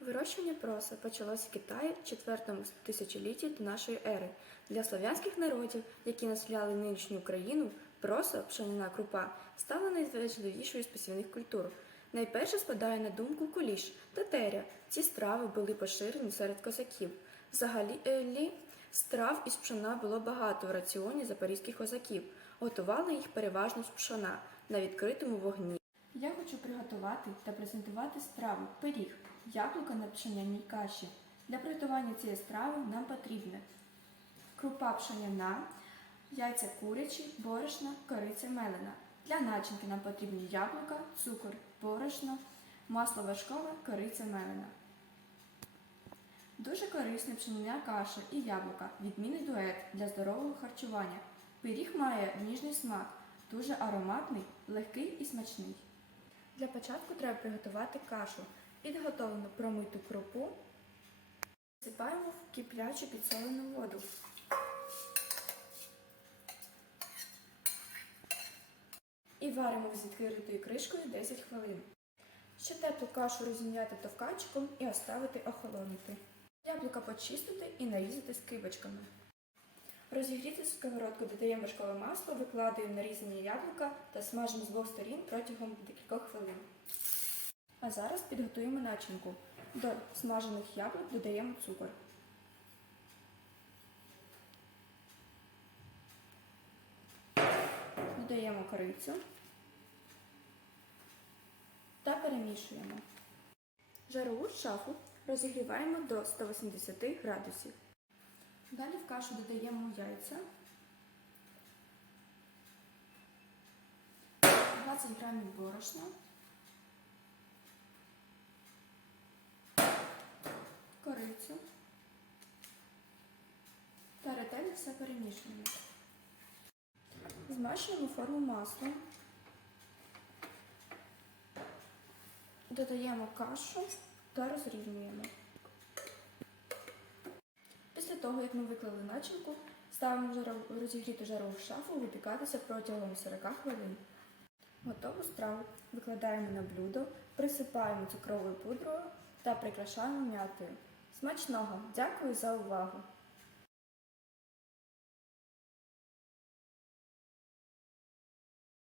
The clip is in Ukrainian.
Вирощування проса почалося в Китаї в 4 тисячолітті до нашої ери. Для слов'янських народів, які населяли нинішню Україну, проса, пшеняна крупа, стала найважливішою з посівних культур. Найперше спадає на думку куліш та теря. Ці страви були поширені серед козаків. Взагалі страв із пшона було багато в раціоні запорізьких козаків. Готували їх переважно з пшона на відкритому вогні. Я хочу приготувати та презентувати страву пиріг, яблука на пшеняній каші. Для приготування цієї страви нам потрібне крупа пшеняна, яйця курячі, борошна, кориця мелена. Для начинки нам потрібні яблука, цукор, борошно, масло вершкове, кориця мелена. Дуже корисна пшеняна каша і яблука, відмінний дует для здорового харчування. Пиріг має ніжний смак, дуже ароматний, легкий і смачний. Для початку треба приготувати кашу. Підготовлену промиту крупу засипаємо в киплячу підсолену воду. І варимо з відкритою кришкою 10 хвилин. Ще теплу кашу розім'яти товкачиком і оставити охолонути. Яблука почистити і нарізати скибочками. Розігріти сковородку додаємо вершкове масло, викладаємо нарізані яблука та смажимо з двох сторін протягом декількох хвилин. А зараз підготуємо начинку. До смажених яблук додаємо цукор. Додаємо корицю та перемішуємо. Жарову шафу розігріваємо до 180 градусів. Далі в кашу додаємо яйця, 20 грамів борошна, корицю та ретельно все перемішуємо. Змащуємо форму маслом, додаємо кашу та розрівнюємо. Того, як ми виклали начинку, ставимо розігріту жарову шафу випікатися протягом 40 хвилин. Готову страву викладаємо на блюдо, присипаємо цукровою пудрою та прикрашаємо м'ятою. Смачного! Дякую за увагу!